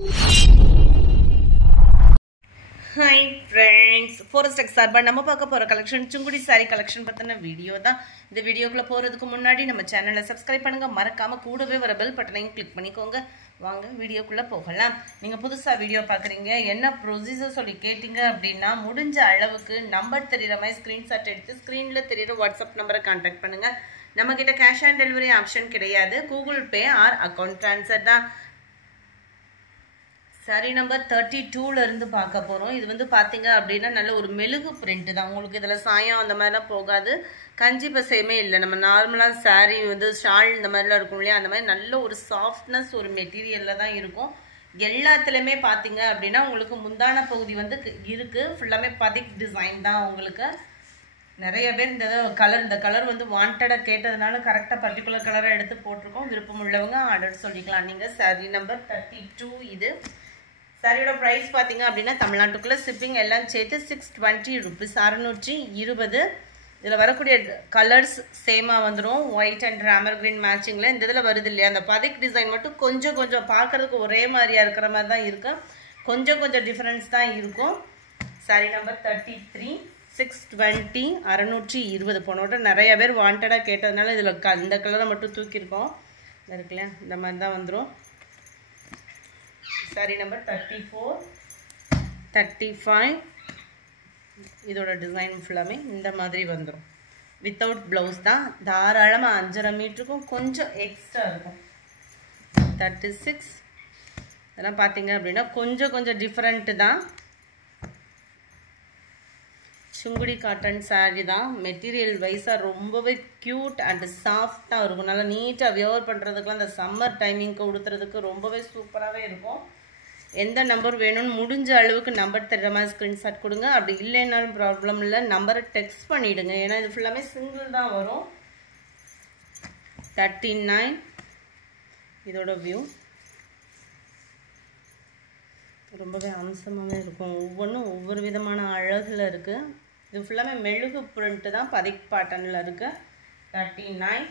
Hi friends, Forest Sarba நம்ம பார்க்க போற collection Sungudi saree collection பத்தின வீடியோ தான். இந்த வீடியோக்குள்ள போறதுக்கு முன்னாடி நம்ம சேனலை சப்ஸ்கிரைப் பண்ணுங்க, மறக்காம கூடவே வர பெல் பட்டனையும் கிளிக் பண்ணிக்கோங்க. வாங்க வீடியோக்குள்ள போகலாம். நீங்க புதுசா வீடியோ பார்க்கறீங்க, என்ன ப்ரொசீஜர் சொல்லி கேட்டிங்க அப்படினா முடிஞ்ச அளவுக்கு நம்பர் தெரியற மாதிரி ஸ்கிரீன்ஷாட் எடுத்து ஸ்கிரீன்ல தெரியற வாட்ஸ்அப் நம்பரை கான்டாக்ட் பண்ணுங்க. நம்ம கிட்ட கேஷ் ஆன் டெலிவரி ஆப்ஷன் கிடையாது, Google Pay or account transfer தான். saree number 32 ல இருந்து பார்க்க போறோம். இது வந்து பாத்தீங்க அப்படினா நல்ல ஒரு மெழுகு பிரிண்ட் தான். உங்களுக்கு இதல சாயம் அந்த மாதிரிலாம் போகாது, கஞ்சி பசையுமே இல்ல. நம்ம நார்மலா saree வந்து ஷால் இந்த மாதிரிலாம் இருக்கும் இல்லையா, அந்த மாதிரி நல்ல ஒரு சாஃப்ட்னஸ் ஒரு மெட்டீரியல்ல தான் இருக்கும். எல்லாத்துலயுமே பாத்தீங்க அப்படினா உங்களுக்கு முந்தான பகுதி வந்து இருக்கு, ஃபுல்லாமே பதிக் டிசைன் தான். உங்களுக்கு நிறைய பேர் இந்த கலர் வந்து வாண்டடா கேட்டதனால கரெக்ட்டா பர்టిక్యులர் கலரை எடுத்து போட்டுருக்கோம். விருப்பம் உள்ளவங்க ஆர்டர் சொல்லிக்கலாம். நீங்க saree number 32 இது. சாரியோட பிரைஸ் பாத்தீங்க அப்படினா தமிழ்நாட்டுக்குள்ள ஷிப்பிங் எல்லாம் சேர்த்து 620 ரூபீஸ், 620. இதுல வரக்கூடிய கலர்ஸ் சேமா வந்துரும். ஒயிட் அண்ட் ராமர் கிரீன் மேட்சிங்ல இந்த இதுல வருது இல்லையா, அந்த பதிக் டிசைன் மட்டும் கொஞ்சம் பார்க்கிறதுக்கு ஒரே மாதிரியா இருக்கிற மாதிரி தான் இருக்கு, கொஞ்சம் டிஃபரன்ஸ் தான் இருக்கும். Sorry number 33 620 620. போனோட நிறைய பேர் வாண்டடா கேட்டதனால இதுல இந்த கலரை மட்டும் தூக்கி இருக்கோம். இருக்குல்ல, இந்த மாதிரி தான் வந்துரும். saree number 34 35 இதோட டிசைன் ஃபுல்லாமே இந்த மாதிரி வந்துரும். வித்தவுட் பிளவுஸ் தான். தாராளமா 5.5 மீட்டருக்கும் கொஞ்சம் எக்ஸ்ட்ரா இருக்கும். 36 இதெல்லாம் பாத்தீங்க அப்படின்னா கொஞ்சம் டிஃபரெண்ட் தான். சுங்குடி காட்டன் saree தான். மெட்டீரியல் வைஸா ரொம்பவே கியூட் அண்ட் சாஃப்டா இருக்கும். நல்லா நீட்டா வியர் பண்றதுக்குலாம் அந்த சம்மர் டைமிங்க்கு உடுத்துறதுக்கு ரொம்பவே சூப்பராகவே இருக்கும். எந்த நம்பர் வேணும்னு முடிஞ்ச அளவுக்கு நம்பர் தர்ற மாதிரி ஸ்கிரீன்ஷாட் கொடுங்க. அப்படி இல்லைன்னாலும் ப்ராப்ளம் இல்லை, நம்பரை டெக்ஸ்ட் பண்ணிடுங்க. ஏன்னா இது ஃபுல்லாமே சிங்கிள் தான் வரும். 39 இதோட வியூ ரொம்பவே அம்சமாகவே இருக்கும். ஒவ்வொன்றும் ஒவ்வொரு விதமான அழகில் இருக்கு. இது ஃபுல்லாமே மெழுகு பிரிண்ட் தான், பதிக் பேட்டர்னில் இருக்கு. 39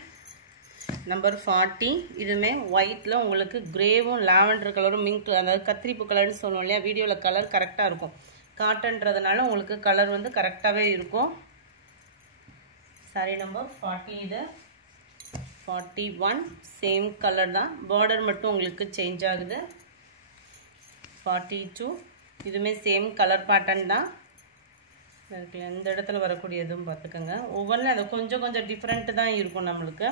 நம்பர் 40 இதுவுமே ஒயிட்ல உங்களுக்கு கிரேவும் லாவெண்டர் கலரும் மிங்க், அதாவது கத்திரிப்பு கலர்னு சொல்லுவோம் இல்லையா, வீடியோவில் கலர் கரெக்டாக இருக்கும். காட்டன்றதுனால உங்களுக்கு கலர் வந்து கரெக்டாகவே இருக்கும். சாரி நம்பர் 40 இது. 41 சேம் கலர் தான், பார்டர் மட்டும் உங்களுக்கு சேஞ்ச் ஆகுது. 42 இதுவுமே சேம் கலர் பேட்டர்ன் தான். இந்த இடத்துல வரக்கூடியதும் பார்த்துக்கோங்க. ஒவ்வொன்றும் அது கொஞ்சம் டிஃப்ரெண்ட் தான் இருக்கும் நம்மளுக்கு.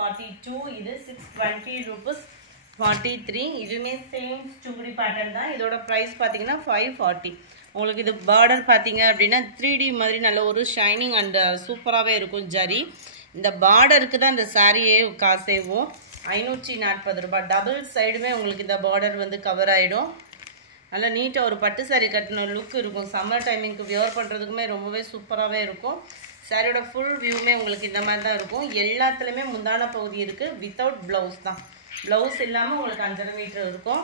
42 இது 620 ரூபீஸ். 43 இதுவுமே சேம் சுங்குடி பேட்டர்ன் தான். இதோட ப்ரைஸ் பார்த்தீங்கன்னா 540. உங்களுக்கு இது பார்டர் பார்த்தீங்க அப்படின்னா 3D மாதிரி நல்ல ஒரு ஷைனிங் அண்ட் சூப்பராகவே இருக்கும் ஜரி. இந்த பார்டருக்கு தான் இந்த சாரியே காசேவும். 540 ரூபாய். டபுள் சைடுமே உங்களுக்கு இந்த பார்டர் வந்து கவர் ஆகிடும். நல்லா நீட்டாக ஒரு பட்டு சாரி கட்டின லுக் இருக்கும். சம்மர் டைமிங்க்கு வியர் பண்ணுறதுக்குமே ரொம்பவே சூப்பராகவே இருக்கும். சாரியோட ஃபுல் வியூமே உங்களுக்கு இந்த மாதிரி தான் இருக்கும். எல்லாத்துலேயுமே முந்தான பகுதி இருக்குது, வித்தவுட் ப்ளவுஸ் தான். ப்ளவுஸ் இல்லாமல் உங்களுக்கு 5.5 மீட்டர் இருக்கும்.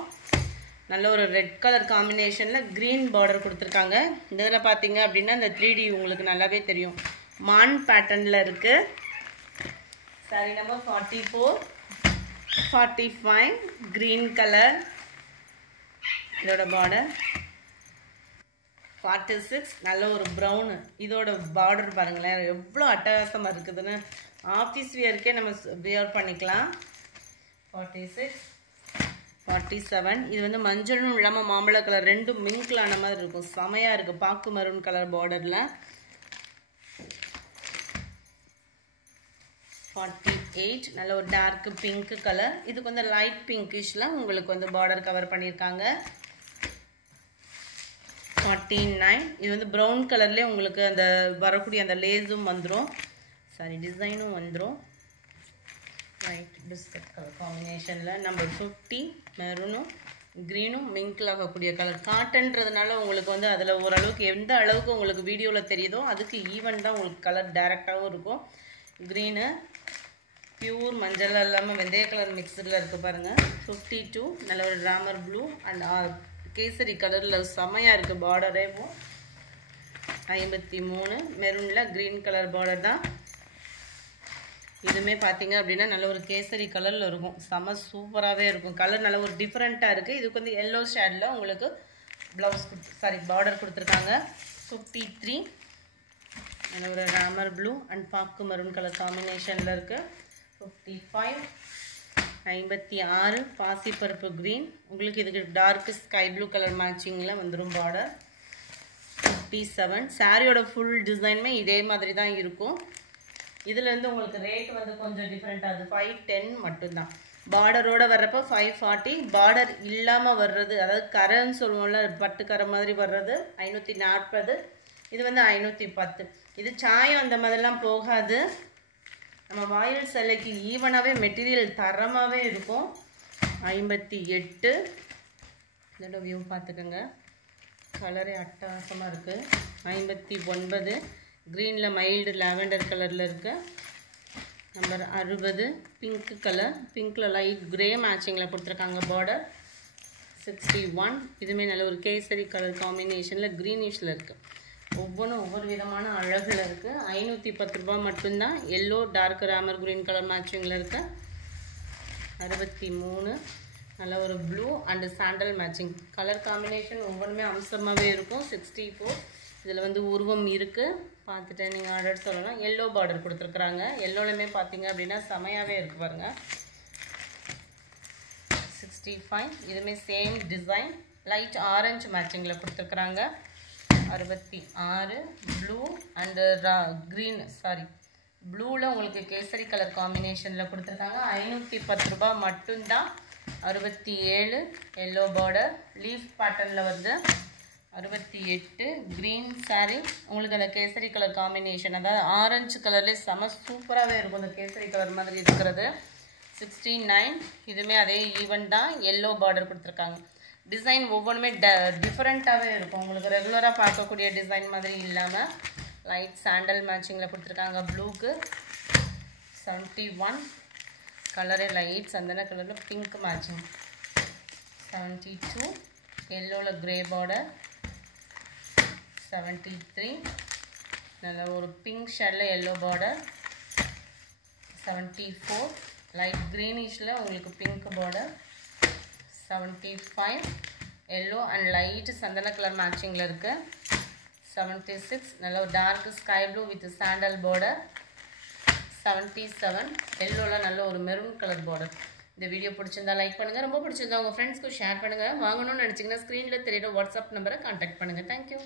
நல்ல ஒரு ரெட் கலர் காம்பினேஷனில் க்ரீன் பார்டர் கொடுத்துருக்காங்க. இந்த இதில் பார்த்தீங்க அப்படின்னா இந்த 3D உங்களுக்கு நல்லாவே தெரியும். மான் பேட்டர்னில் இருக்குது. சாரி நம்பர் 44 45 க்ரீன் கலர் இதோட பார்டர். 46 நல்ல ஒரு ப்ரௌன். இதோட பார்டர் பாருங்களேன் எவ்வளோ அட்டகாசமாக இருக்குதுன்னு. ஆஃபீஸ் வியருக்கே நம்ம வியர் பண்ணிக்கலாம். 46 47 இது வந்து மஞ்சளும் இல்லாமல் மாம்பழ கலர் ரெண்டும் மிங்க்லான மாதிரி இருக்கும். செமையாக இருக்குது. பாக்கு மரூன் கலர் பார்டரில். 48 நல்ல ஒரு டார்க் பிங்க் கலர். இதுக்கு வந்து லைட் பிங்கிஷ்ல உங்களுக்கு வந்து பார்டர் கவர் பண்ணியிருக்காங்க. 49 இது வந்து ப்ரௌன் கலர்லேயே உங்களுக்கு அந்த வரக்கூடிய அந்த லேஸும் வந்துடும். சாரி டிசைனும் வந்துடும். ரைட் பிஸ்கட் கலர் காம்பினேஷனில். நம்பர் 50 மெரூனும் க்ரீனும் மிங்கில் ஆகக்கூடிய கலர். காட்டன்றதுனால உங்களுக்கு வந்து அதில் ஓரளவுக்கு எந்த அளவுக்கு உங்களுக்கு வீடியோவில் தெரியுதோ அதுக்கு ஈவன் தான் உங்களுக்கு கலர் டைரெக்டாகவும் இருக்கும். க்ரீனு பியூர் மஞ்சள் இல்லாமல் வெந்தய கலர் மிக்சரில் இருக்குது பாருங்கள். 52 நல்ல ஒரு ராமர் ப்ளூ அண்ட் கேசரி கலரில் செமையாக இருக்குது பார்டரேவும். 53 மெரூனில் க்ரீன் கலர் பார்டர் தான். இதுவுமே பார்த்தீங்க அப்படின்னா நல்ல ஒரு கேசரி கலரில் இருக்கும். செம சூப்பராகவே இருக்கும். கலர் நல்ல ஒரு டிஃப்ரெண்ட்டாக இருக்குது. இதுக்கு வந்து எல்லோ ஷேடில் உங்களுக்கு ப்ளவுஸ் பார்டர் கொடுத்துருக்காங்க. 53 நல்ல ஒரு ராமர் ப்ளூ அண்ட் பாக்கு மரூன் கலர் காம்பினேஷனில் இருக்குது. 55 56 பாசிப்பருப்பு க்ரீன். உங்களுக்கு இதுக்கு டார்க் ஸ்கை ப்ளூ கலர் மேட்சிங்கில் வந்துடும் பார்டர். 57 சாரியோட ஃபுல் டிசைனுமே இதே மாதிரி தான் இருக்கும். இதுலேருந்து உங்களுக்கு ரேட் வந்து கொஞ்சம் டிஃப்ரெண்ட் ஆகுது. 510 மட்டும்தான். பார்டரோட வர்றப்போ 540, பார்டர் இல்லாமல் வர்றது அதாவது கரைன்னு சொல்லுவோம்ல, பட்டு கரை மாதிரி வர்றது 540. இது வந்து 510. இது சாயம் அந்த மாதிரிலாம் போகாது. நம்ம வாயில் சேலைக்கு ஈவனாகவே மெட்டீரியல் தரமாகவே இருக்கும். 58 இதோட வியூ பார்த்துக்கோங்க. கலரே அட்டகாசமாக இருக்குது. 59 க்ரீனில் மைல்டு லாவெண்டர் கலரில் இருக்குது. நம்பர் 60 பிங்க் கலர், பிங்க்கில் லைட் கிரே மேட்சிங்கில் கொடுத்துருக்காங்க பார்டர். 61 இதுவுமே நல்ல ஒரு கேசரி கலர் காம்பினேஷனில் க்ரீனிஷில் இருக்குது. ஒவ்வொன்றும் ஒவ்வொரு விதமான அழகில் இருக்குது. 510 ரூபா மட்டும்தான். Yellow dark Ramar green colour மேட்சிங்கில் இருக்குது. 63 நல்ல ஒரு blue and sandal matching colour combination ஒவ்வொன்றுமே அம்சமாகவே இருக்கும். 64 இதில் வந்து உருவம் இருக்குது. பார்த்துட்டு நீங்கள் ஆர்டர் சொல்லலாம். எல்லோ பார்டர் கொடுத்துருக்குறாங்க. எல்லோலையுமே பார்த்தீங்க அப்படின்னா செமையாகவே இருக்குது பாருங்கள். 65 இதுவுமே சேம் டிசைன் லைட் ஆரஞ்சு மேட்சிங்கில் கொடுத்துருக்குறாங்க. 66 ப்ளூ அண்டு க்ரீன் ப்ளூவில் உங்களுக்கு கேசரி கலர் காம்பினேஷனில் கொடுத்துருக்காங்க. 510 ரூபா மட்டும்தான். 67 எல்லோ பார்டர் லீஃப் பேட்டர்னில் வந்து. 68 க்ரீன் சாரீ உங்களுக்கு அந்த கேசரி கலர் காம்பினேஷன் அதாவது ஆரஞ்சு கலர்லேயே செம சூப்பராகவே இருக்கும் அந்த கேசரி கலர் மாதிரி இருக்கிறது. 69 இதுவுமே அதே ஈவன் தான். எல்லோ பார்டர் கொடுத்துருக்காங்க. டிசைன் ஒவ்வொன்றுமே டிஃப்ரெண்ட்டாகவே இருக்கும். உங்களுக்கு ரெகுலராக பார்க்கக்கூடிய டிசைன் மாதிரி இல்லாமல் லைட் சாண்டல் மேட்சிங்கில் கொடுத்துருக்காங்க ப்ளூக்கு. 71 கலரே லைட் சந்தன கலரில் பிங்க் மேட்சிங். 72 எல்லோவில் கிரே பார்டர். 73 நல்ல ஒரு பிங்க் ஷேடில் எல்லோ பார்டர். 74 லைட் க்ரீனிஷில் உங்களுக்கு pink border. 75 yellow and light சந்தன கலர் மேட்சிங்கில் இருக்குது. 76 நல்ல ஒரு dark sky blue with sandal border. 77 எல்லோவில் நல்ல ஒரு மெரூன் கலர் பார்டர். இந்த வீடியோ பிடிச்சிருந்தா லைக் பண்ணுங்கள். ரொம்ப பிடிச்சிருந்தா உங்கள் ஃப்ரெண்ட்ஸ்க்கு ஷேர் பண்ணுங்கள். வாங்கணும்னு நினச்சிங்கன்னா ஸ்க்ரீனில் தெரியுற வாட்ஸ்அப் நம்பரை கான்டாக்ட் பண்ணுங்கள். தேங்க்யூ.